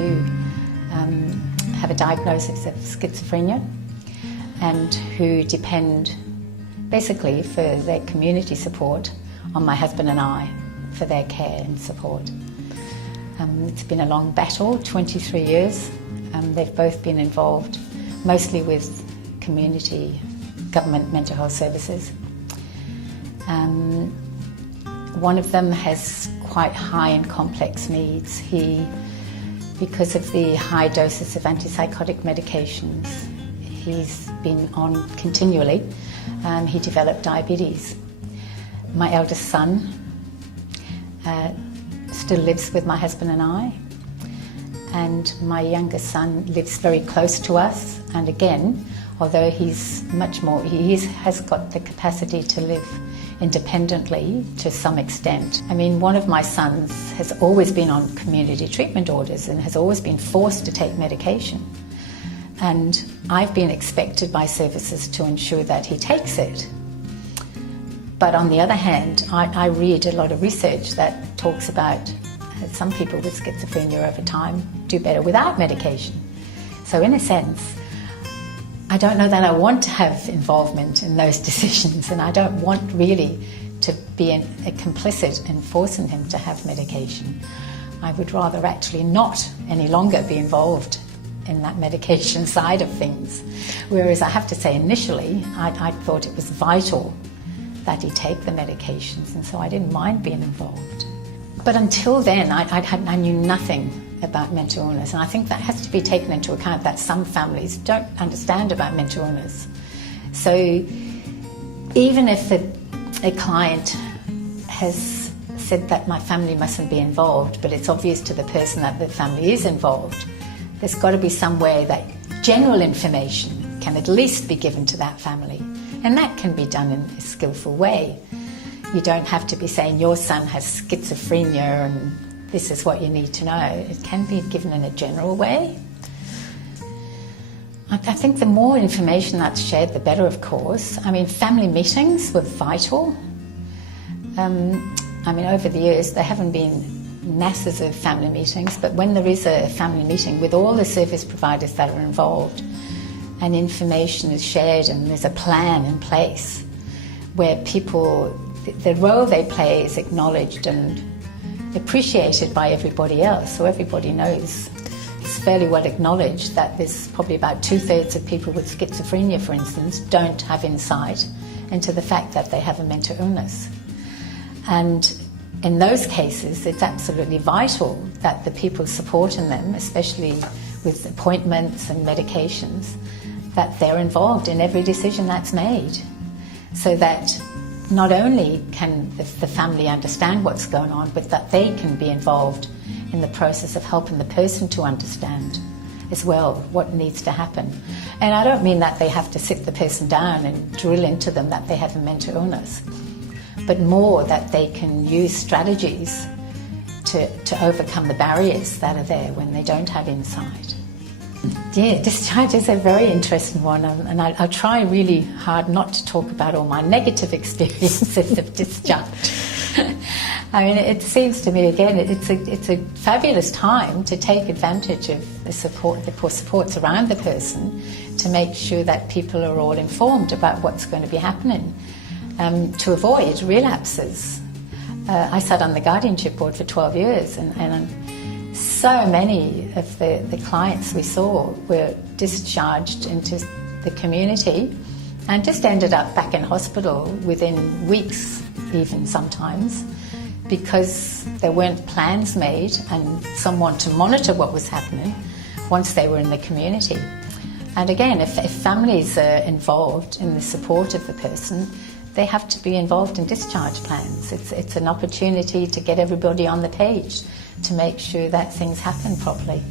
who have a diagnosis of schizophrenia and who depend basically for their community support on my husband and I for their care and support. It's been a long battle, 23 years. They've both been involved mostly with community government mental health services. One of them has quite high and complex needs. Because of the high doses of antipsychotic medications he's been on continually, he developed diabetes. My eldest son still lives with my husband and I, and my youngest son lives very close to us, and again, although he's much more, has got the capacity to live independently to some extent. I mean, one of my sons has always been on community treatment orders and has always been forced to take medication. And I've been expected by services to ensure that he takes it. But on the other hand, I read a lot of research that talks about some people with schizophrenia over time do better without medication. So in a sense, I don't know that I want to have involvement in those decisions, and I don't want really to be a complicit in forcing him to have medication. I would rather actually not any longer be involved in that medication side of things. Whereas I have to say initially, I thought it was vital that he take the medications, and so I didn't mind being involved. But until then, I knew nothing about mental illness, and I think that has to be taken into account, that some families don't understand about mental illness. So even if a client has said that my family mustn't be involved, but it's obvious to the person that the family is involved, there's got to be some way that general information can at least be given to that family, and that can be done in a skillful way. You don't have to be saying your son has schizophrenia and this is what you need to know. It can be given in a general way. I think the more information that's shared, the better, of course. I mean, family meetings were vital. I mean, over the years, there haven't been masses of family meetings, but when there is a family meeting with all the service providers that are involved, and information is shared and there's a plan in place where people, the role they play is acknowledged and appreciated by everybody else, so everybody knows. It's fairly well acknowledged that there's probably about 2/3 of people with schizophrenia, for instance, don't have insight into the fact that they have a mental illness. And in those cases, it's absolutely vital that the people supporting them, especially with appointments and medications, that they're involved in every decision that's made, so that not only can the family understand what's going on, but that they can be involved in the process of helping the person to understand as well what needs to happen. And I don't mean that they have to sit the person down and drill into them that they have a mental illness, but more that they can use strategies to overcome the barriers that are there when they don't have insight. Yeah, discharge is a very interesting one, and I'll try really hard not to talk about all my negative experiences of discharge. I mean, it seems to me, again, it's a fabulous time to take advantage of the supports around the person to make sure that people are all informed about what's going to be happening, to avoid relapses. I sat on the guardianship board for 12 years, and so many of the clients we saw were discharged into the community and just ended up back in hospital within weeks, even sometimes, because there weren't plans made and someone to monitor what was happening once they were in the community. And again, if families are involved in the support of the person, they have to be involved in discharge plans. It's an opportunity to get everybody on the page to make sure that things happen properly.